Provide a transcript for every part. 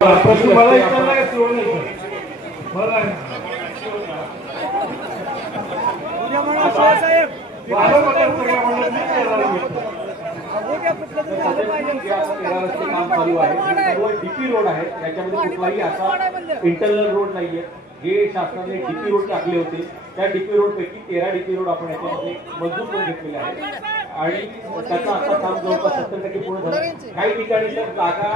प्रश्न मला विचारला का सुरू नाही मला डीपी रोड आहे याच्यामध्ये कुठलाही असा इंटरनल रोड नाहीये जे शासनाने डीपी रोड टाकले होते त्या डीपी रोड पैकी 13 डीपी रोड आपण याच्यामध्ये मंजूर करून घेतलेले आहे आणि त्याचा आता काम जवळपास 70% पूर्ण झालं। काही ठिकाणी तर जागा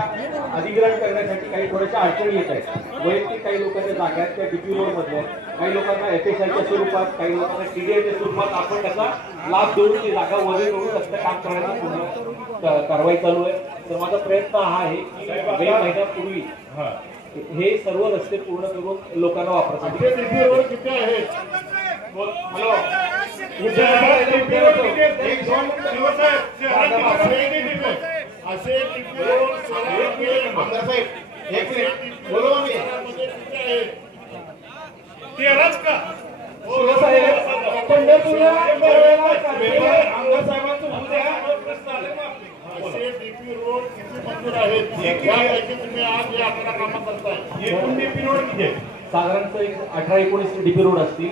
अधिग्रहण करण्यासाठी काही थोड्याशा अडचणी येत आहेत। वैयक्तिक काही लोकांच्या जागा आहेत त्या डीपी रोड मध्ये काही लोकांना एफएसआयच्या स्वरूपात काही लोकांना टीडीआयच्या स्वरूपात आपण त्याचा लाभ देऊन ती जागा वगैरे करून त्याचं काम करण्याची पूर्ण कारवाई चालू आहे। तर माझा प्रयत्न हा आहे की काही महिन्यापूर्वी हे सर्व रस्ते पूर्ण करून लोकांना वापरतात। साधारणतः 18-19 डीपी रोड असतील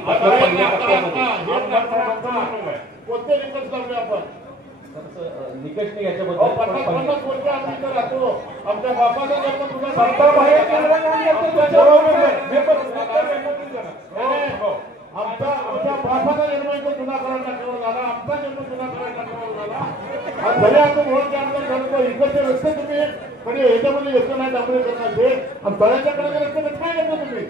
निकष नाही याच्याबद्दल आमच्या बापाचा आमच्या बापाचा जन्म इथं गुन्हा करायला टाकला झाला आमचा जन्म गुन्हा करायला टाकला झाला भले आता मोठ्या अंतर करतो इकडचे रस्ते तुम्ही म्हणजे ह्याच्यामध्ये येतो नाही त्यामुळे करण्याचे आणि तळ्याच्या कडे रस्ते काय येतो तुम्ही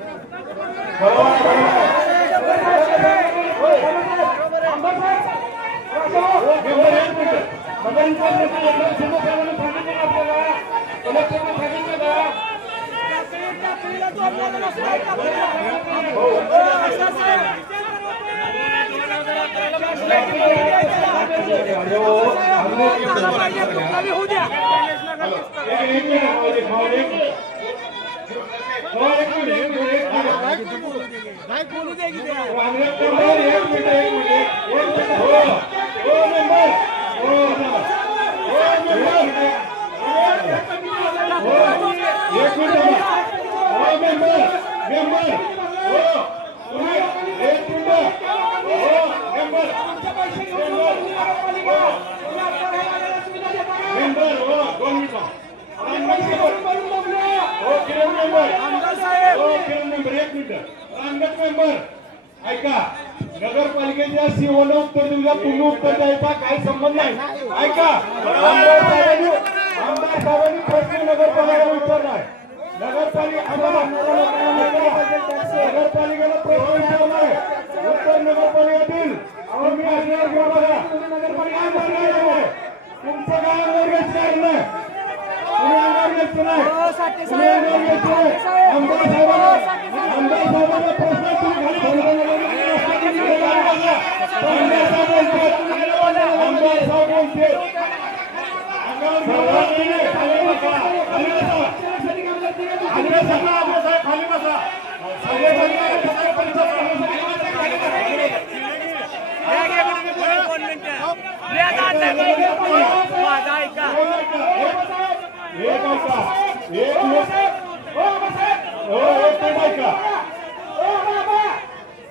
ऐका नगरपालिकेच्या सीओला उत्तर देऊया तुम्ही उत्तर द्यायचा काही संबंध नाही। ऐका आमदार साहेबांनी प्रश्न नगरपालिकेला विचारलाय नगरपालिकेला प्रश्न विचारलाय उत्तर नगरपालिका देईल तुम्ही असणार घेऊन बघा तुमचं काय अंगावर घ्यायचं नाही तुम्ही अंगावर घ्यायचं नाही आमदार साहेबांना प्रश्न तुम्ही खाली बसा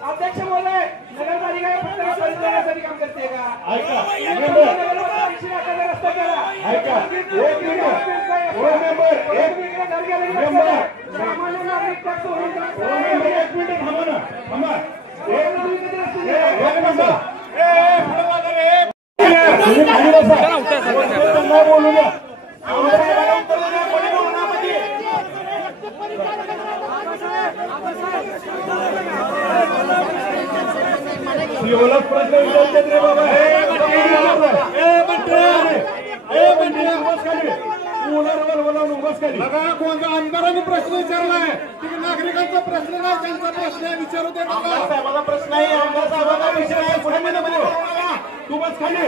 अध्यक्ष बोले नगरपालिका काम करते का प्रश्न विचारतात रे बाबा आमदारांनी प्रश्न विचारलाय नागरिकांचा प्रश्न नाही त्यांचा प्रश्न विचारू दे साहेबांना प्रश्न आहे आमदार साहेबांना विषय तू बस खाली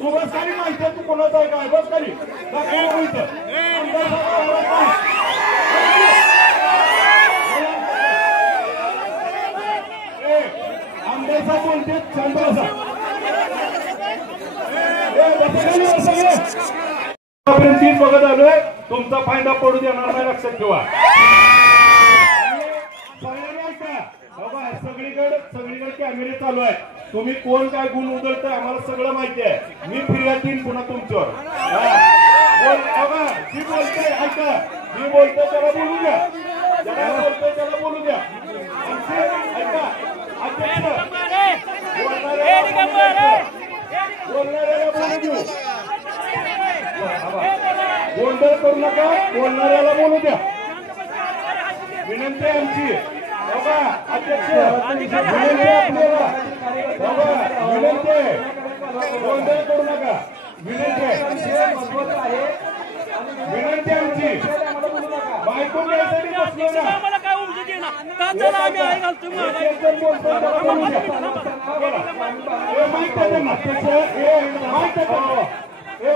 तू बस खाली माहिती तू कोणाचा आहे काय बस खाली आमदार साहेब बोलते शांत बसा बघत आलोय तुमचा फायदा पडू देणार नाही, लक्षात ठेवा. सगळ्यांनी ऐका, बाबा सगळीकडे कॅमेरे चालू आहे. तुम्ही कोण काय गुण उधळतंय आम्हाला सगळं माहिती आहे. मी फिर्याद देईन पुन्हा तुमच्यावर. बाबा जी बोलतोय ऐका, मी बोलतोय त्याला बोलू द्या, ज्याला बोलतोय त्याला बोलू द्या. ऐका अध्यक्ष, बोलणाऱ्याला बोलू देऊ, गोंधळ करू नका, बोलणाऱ्याला बोलू द्या. विनंती आमची. बाबा अध्यक्ष, विनंती आपल्याला, बाबा विनंती, गोंधळ करू नका. विनंती विनंती आमची. बायको घ्यायसाठी बसलो ना,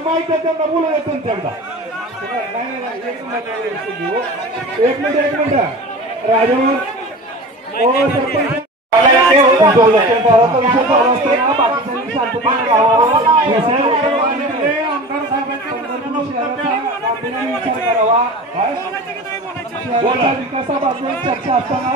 माहिती त्यांना बोलू द्या त्यांच्याकडा. एक मिनिट राजवन सरपंच विकासाबाबत चर्चा असताना